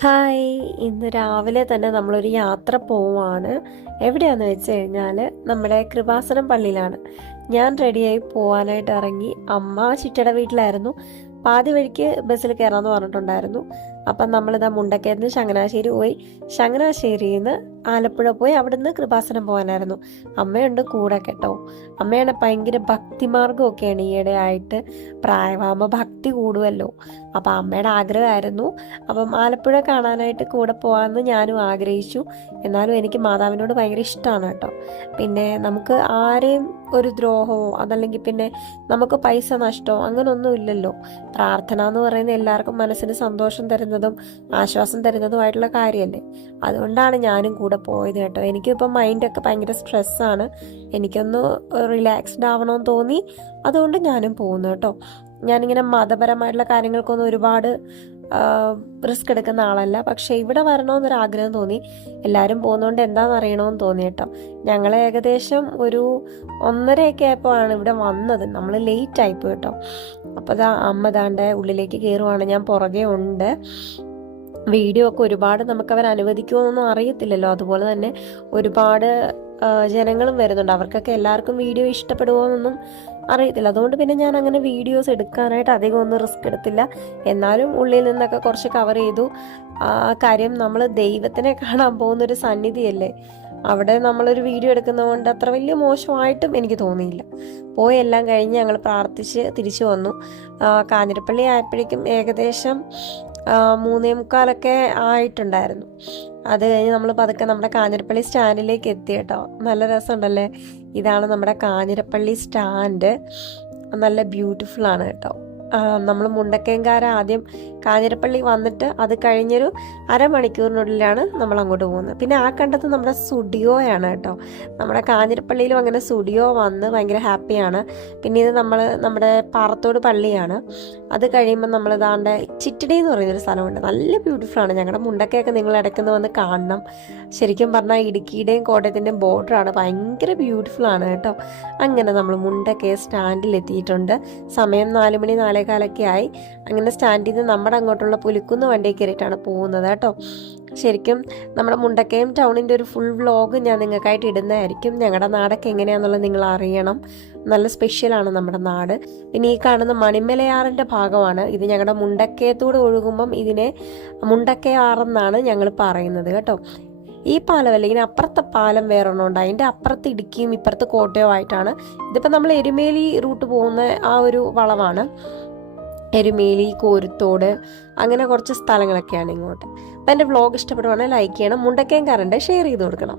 Hi, ഇന്ന് രാവിലെ തന്നെ നമ്മളൊരു യാത്ര പോവാണ്. എവിടെയാന്ന് വെച്ച് കഴിഞ്ഞാൽ നമ്മുടെ കൃപാസനം പള്ളിയിലാണ്. ഞാൻ റെഡിയായി പോവാനായിട്ട് ഇറങ്ങി. അമ്മ ചിറ്റയുടെ വീട്ടിലായിരുന്നു. പാതി വഴിക്ക് ബസ്സിൽ കയറാമെന്ന് പറഞ്ഞിട്ടുണ്ടായിരുന്നു. അപ്പം നമ്മളിതാ മുണ്ടക്കയത്ത് നിന്ന് ചങ്ങനാശ്ശേരി പോയി. ചങ്ങനാശ്ശേരിയിൽ നിന്ന് ആലപ്പുഴ പോയി അവിടുന്ന് കൃപാസനം പോകാനായിരുന്നു. അമ്മയുണ്ട് കൂടെ കേട്ടോ. അമ്മയാണ് ഭയങ്കര ഭക്തിമാർഗമൊക്കെയാണ് ഈയിടെ ആയിട്ട്. പ്രായമാകുമ്പോൾ ഭക്തി കൂടുമല്ലോ. അപ്പം അമ്മയുടെ ആഗ്രഹമായിരുന്നു. അപ്പം ആലപ്പുഴ കാണാനായിട്ട് കൂടെ പോകാമെന്ന് ഞാനും ആഗ്രഹിച്ചു. എന്നാലും എനിക്ക് മാതാവിനോട് ഭയങ്കര ഇഷ്ടമാണ് കേട്ടോ. പിന്നെ നമുക്ക് ആരെയും ഒരു ദ്രോഹമോ അതല്ലെങ്കിൽ പിന്നെ നമുക്ക് പൈസ നഷ്ടമോ അങ്ങനെയൊന്നും ഇല്ലല്ലോ. പ്രാർത്ഥന എന്ന് പറയുന്നത് എല്ലാവർക്കും മനസ്സിന് സന്തോഷം തരുന്നതും ആശ്വാസം തരുന്നതുമായിട്ടുള്ള കാര്യമല്ലേ. അതുകൊണ്ടാണ് ഞാനും കൂടെ പോയത് കേട്ടോ. എനിക്കിപ്പം മൈൻഡൊക്കെ ഭയങ്കര സ്ട്രെസ്സാണ്. എനിക്കൊന്ന് റിലാക്സ്ഡ് ആവണമെന്ന് തോന്നി. അതുകൊണ്ട് ഞാനും പോകുന്നു കേട്ടോ. ഞാനിങ്ങനെ മതപരമായിട്ടുള്ള കാര്യങ്ങൾക്കൊന്നും ഒരുപാട് റിസ്ക് എടുക്കുന്ന ആളല്ല. പക്ഷേ ഇവിടെ വരണമെന്നൊരാഗ്രഹം തോന്നി. എല്ലാവരും പോകുന്നതുകൊണ്ട് എന്താണെന്ന് അറിയണമെന്ന് തോന്നി കേട്ടോ. ഞങ്ങൾ ഏകദേശം ഒരു 1:30 ആയപ്പോൾ ആണ് ഇവിടെ വന്നത്. നമ്മൾ ലേറ്റ് ആയിപ്പോയി കേട്ടോ. അപ്പോൾ അതാ അമ്മ ദാണ്ടെ ഉള്ളിലേക്ക് കയറുവാണ്. ഞാൻ പുറകെ ഉണ്ട്. വീഡിയോ ഒക്കെ ഒരുപാട് നമുക്കവർ അനുവദിക്കുമോന്നൊന്നും അറിയത്തില്ലല്ലോ. അതുപോലെ തന്നെ ഒരുപാട് ജനങ്ങളും വരുന്നുണ്ട്. അവർക്കൊക്കെ എല്ലാവർക്കും വീഡിയോ ഇഷ്ടപ്പെടുമോന്നൊന്നും അറിയത്തില്ല. അതുകൊണ്ട് പിന്നെ ഞാൻ അങ്ങനെ വീഡിയോസ് എടുക്കാനായിട്ട് അധികം ഒന്നും റിസ്ക് എടുത്തില്ല. എന്നാലും ഉള്ളിൽ നിന്നൊക്കെ കുറച്ച് കവർ ചെയ്തു. കാര്യം നമ്മൾ ദൈവത്തിനെ കാണാൻ പോകുന്നൊരു സന്നിധിയല്ലേ. അവിടെ നമ്മളൊരു വീഡിയോ എടുക്കുന്നതുകൊണ്ട് അത്ര വലിയ മോശമായിട്ടും എനിക്ക് തോന്നിയില്ല. പോയി എല്ലാം കഴിഞ്ഞ് ഞങ്ങൾ പ്രാർത്ഥിച്ച് തിരിച്ചു വന്നു. കാഞ്ഞിരപ്പള്ളി ആയപ്പോഴേക്കും ഏകദേശം 3:45 ആയിട്ടുണ്ടായിരുന്നു. അത് കഴിഞ്ഞ് നമ്മൾ പതുക്കെ നമ്മുടെ കാഞ്ഞിരപ്പള്ളി സ്റ്റാൻഡിലേക്ക് എത്തി കേട്ടോ. നല്ല രസമുണ്ടല്ലേ. ഇതാണ് നമ്മുടെ കാഞ്ഞിരപ്പള്ളി സ്റ്റാൻഡ്. നല്ല ബ്യൂട്ടിഫുൾ ആണ് കേട്ടോ. നമ്മൾ മുണ്ടക്കയംകാര ആദ്യം കാഞ്ഞിരപ്പള്ളി വന്നിട്ട് അത് കഴിഞ്ഞൊരു അരമണിക്കൂറിനുള്ളിലാണ് നമ്മൾ അങ്ങോട്ട് പോകുന്നത്. പിന്നെ ആ കണ്ടത് നമ്മുടെ സ്റ്റുഡിയോയാണ് കേട്ടോ. നമ്മുടെ കാഞ്ഞിരപ്പള്ളിയിലും അങ്ങനെ സ്റ്റുഡിയോ വന്ന് ഭയങ്കര ഹാപ്പിയാണ്. പിന്നെ ഇത് നമ്മുടെ പാറത്തോട് പള്ളിയാണ്. അത് കഴിയുമ്പോൾ നമ്മൾ ഇതാണ്ട് ചിറ്റടി എന്ന് പറയുന്നൊരു സ്ഥലമുണ്ട്. നല്ല ബ്യൂട്ടിഫുള്ളാണ്. ഞങ്ങളുടെ മുണ്ടക്കയൊക്കെ നിങ്ങൾ ഇടയ്ക്കൊന്ന് വന്ന് കാണണം. ശരിക്കും പറഞ്ഞാൽ ഇടുക്കിയുടെയും കോട്ടയത്തിൻ്റെയും ബോർഡറാണ്. ഭയങ്കര ബ്യൂട്ടിഫുള്ളാണ് കേട്ടോ. അങ്ങനെ നമ്മൾ മുണ്ടക്കയ സ്റ്റാൻഡിൽ എത്തിയിട്ടുണ്ട്. സമയം 4 മണി 4:15 ആയി. അങ്ങനെ സ്റ്റാൻഡിൽ നിന്ന് നമ്മുടെ അങ്ങോട്ടുള്ള പുലിക്കുന്ന് വണ്ടി കയറിയിട്ടാണ് പോകുന്നത് കേട്ടോ. ശരിക്കും നമ്മുടെ മുണ്ടക്കയം ടൗണിൻ്റെ ഒരു ഫുൾ വ്ലോഗ് ഞാൻ നിങ്ങൾക്കായിട്ട് ഇടുന്നതായിരിക്കും. ഞങ്ങളുടെ നാടൊക്കെ എങ്ങനെയാണെന്നുള്ളത് നിങ്ങൾ അറിയണം. നല്ല സ്പെഷ്യലാണ് നമ്മുടെ നാട്. പിന്നെ ഈ കാണുന്ന മണിമലയാറിൻ്റെ ഭാഗമാണ് ഇത്. ഞങ്ങളുടെ മുണ്ടക്കയത്തൂടെ ഒഴുകുമ്പം ഇതിനെ മുണ്ടക്കയാറെന്നാണ് ഞങ്ങൾ പറയുന്നത് കേട്ടോ. ഈ പാലമല്ല, ഇതിന് അപ്പുറത്തെ പാലം വേറൊന്നും ഉണ്ട്. അതിൻ്റെ അപ്പുറത്ത് ഇടുക്കിയും ഇപ്പുറത്ത് കോട്ടയവും ആയിട്ടാണ്. ഇതിപ്പോൾ നമ്മൾ എരുമേലി റൂട്ട് പോകുന്ന ആ ഒരു വളവാണ്. എരുമേലി, കോരുത്തോട് അങ്ങനെ കുറച്ച് സ്ഥലങ്ങളൊക്കെയാണ് ഇങ്ങോട്ട്. അപ്പം എൻ്റെ വ്ലോഗ് ഇഷ്ടപ്പെടുവാണെങ്കിൽ ലൈക്ക് ചെയ്യണം. മുണ്ടക്കയം കറണ്ട് ഷെയർ ചെയ്ത് കൊടുക്കണം.